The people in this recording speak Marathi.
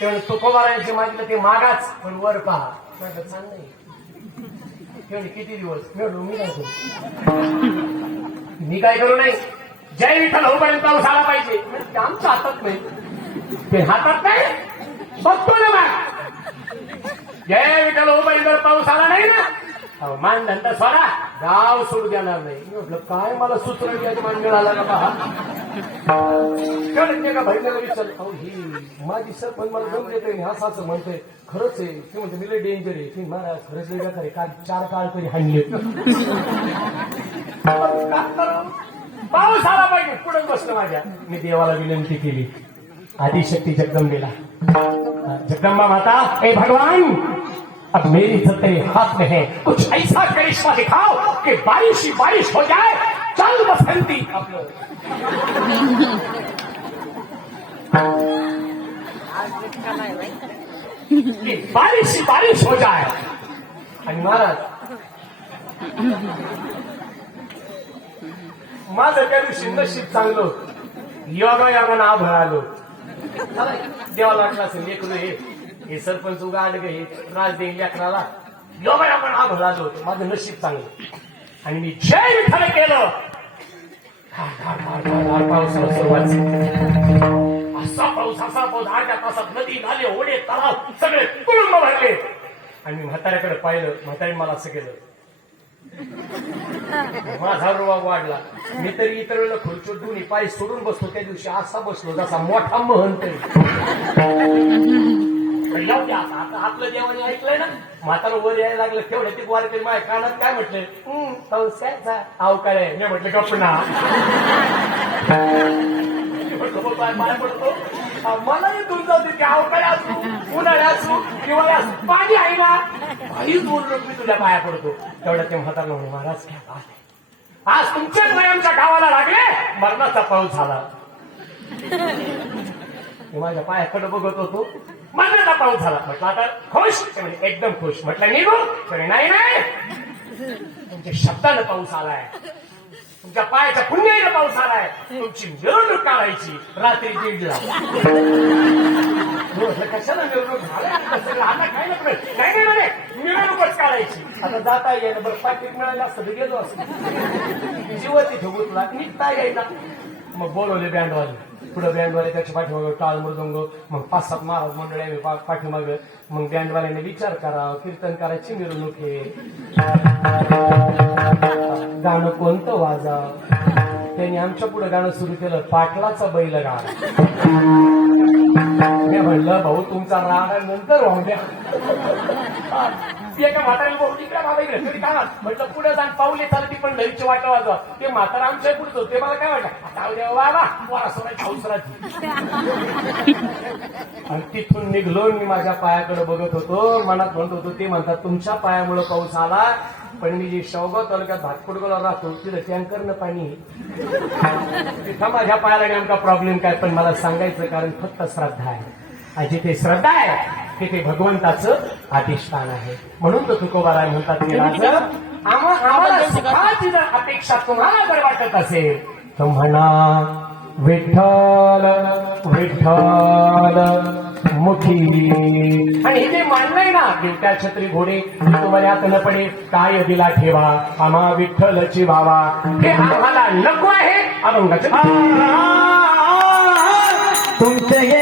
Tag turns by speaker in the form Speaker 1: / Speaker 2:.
Speaker 1: तेव्हा तुकोबारायचे मागितलं ते मागाच. पण वर पहा. म्हटलं चांगलं नाही किती दिवस? मी मी नाही मी काय करू नाही. जय विठ्ठल होईपर्यंत पाऊस आला पाहिजे. म्हणजे आमच्या हातात नाही. ते हातात नाही. बघतो ना मग जय विठ्ठल होईपर्यंत पाऊस आला नाही ना. मान धंदा सोडा. गाव सोडू देणार नाही. म्हटलं काय मला सूत्र याचं मान मिळाला का पहा कारण एका बहिणीला विचारलं अहो ही माझी सर पण मला जमले नाही असं असं म्हणतोय. खरंच आहे ती म्हणते मी लय डेंजर आहे. ती महाराज खरंच बेकार आहे. काल चार काळ तरी हाणले पाऊस आला पाहिजे पुढे बसलं माझ्या. मी देवाला विनंती केली. आदिशक्ती जगदंबेला. जगदम्बा माता ए भगवान! अब मेरी इज्जत तेरे हाथ में है। कुछ ऐसा करिश्मा दिखाओ कि बारिश ही बारिश हो जाए। चल बसंती आपलं कि बारिश ही बारिश हो जाए। आणि महाराज। माझं त्या दिवशी नशीब चांगलं होतं. योगा योगानं आभाळ आलो. देवाला वाटलं असेल हे हे सरपंच उगा आडगे हे? त्रास देईल लेकराला. एवढा आपण हा भला होतं. माझं नशीब चांगलं. आणि मी जय विठ्ठल केलं. पावसाला सुरुवात असा पाऊस असा पाऊस. अर्ध्या तासात नदी नाले ओढे तलाव सगळे कुटुंब भरले. आणि मी म्हाताऱ्याकडे पाहिलं. म्हातारी मला असं केलं. माझा रुबाब वाढला. मी तरी इतर वेळेला खुर्चो दोन्ही पाय सोडून बसलो. त्या दिवशी असा बसलो जसा मोठा महंत. जाऊ द्या आता. आता आपलं देवाने ऐकलंय ना. म्हातारा वर यायला लागलं तेवढ्या ते वार तरी माझ्या कानात काय म्हटलं? "हं, पावसाचा अवकाळ आहे मी म्हटलं म्हटलं, "मग पाय पाय पडतो अ, मलाही तुमचं की अवकाळ असू? उन्हाळा असू? असू? पाणी आहे ना? काहीच बोललो मी तुझ्या पाया पडतो. तेवढ्या ते म्हातारा म्हणे महाराज काय बात आहे आज तुमच्याच वयाच्या गावाला लागले. मरणाचा पाऊस झाला. मी माझ्या पायाकडे बघत होतो. मरणाचा पाऊस झाला. म्हटलं आता खुश. म्हणजे एकदम खुश. म्हटलं निघू. म्हणजे नाही नाही. तुमच्या शब्दानं पाऊस आलाय. तुमच्या पायाच्या पुण्यानं पाऊस आलाय. तुमची मिरवणूक काढायची. रात्री दीडला कशाला मिरवणूक झालाय? आता काय नको नाही नाही म्हणे मिरवणूकच काढायची. आता जाता येईल बरं पाकिट मिळायला असतं गेलो असतो. जीव तिथे गुतला निघता यायला मग बोलवले बँडवाले पुढे बँडवाले त्याच्या पाठीमागं टाळ मृदंग मग पाच सात महाराज मंडळी आम्ही पाठीमागं. मग बँडवाल्याने विचार करा कीर्तन करायची मिरवणूक आहे. गाणं कोणतं वाजा? त्यांनी आमच्या पुढे गाणं सुरू केलं पाटलाचा बैल गाणं मी म्हणलं भाऊ तुमचा राग आहे, नंतर वाहू द्या. एका म्हाताऱ्याला भाऊ तिकडे बाबा इकडे तरी का म्हटलं पुढे जाऊन पाऊले ती पण घरीची वाट वाजवा. ते म्हातारा आमच्या पुढे होतं. ते मला काय वाटलं जाऊ द्या बाबा पोरा सोडायची अवसराची आणि तिथून निघलो मी माझ्या पायाकडे बघत होतो मनात म्हणत होतो ते म्हणतात तुमच्या पायामुळे पाऊस आला पण मी जे शेवगाव तालुक्यात भातकुडगावला राहतो तिथं टँकरनं पाणी तिथं माझ्या पायाला नेमका प्रॉब्लेम काय पण मला सांगायचं कारण फक्त श्रद्धा आहे. आणि जिथे श्रद्धा आहे तिथे भगवंताचं अधिष्ठान आहे. म्हणून तो तुकोबाराय म्हणतात की आम्हाला जर अपेक्षा तुम्हाला जर वाटत असेल. तर म्हणा विठ्ठल विठ्ठल मुठी आणि हे जे मानलंय ना देवत्या छत्री घोडे तुम्हाला न पडे काय दिला ठेवा आम्हा विठ्ठलची भावा हे आम्हाला नको आहे अभंगाचे
Speaker 2: तुमचे हे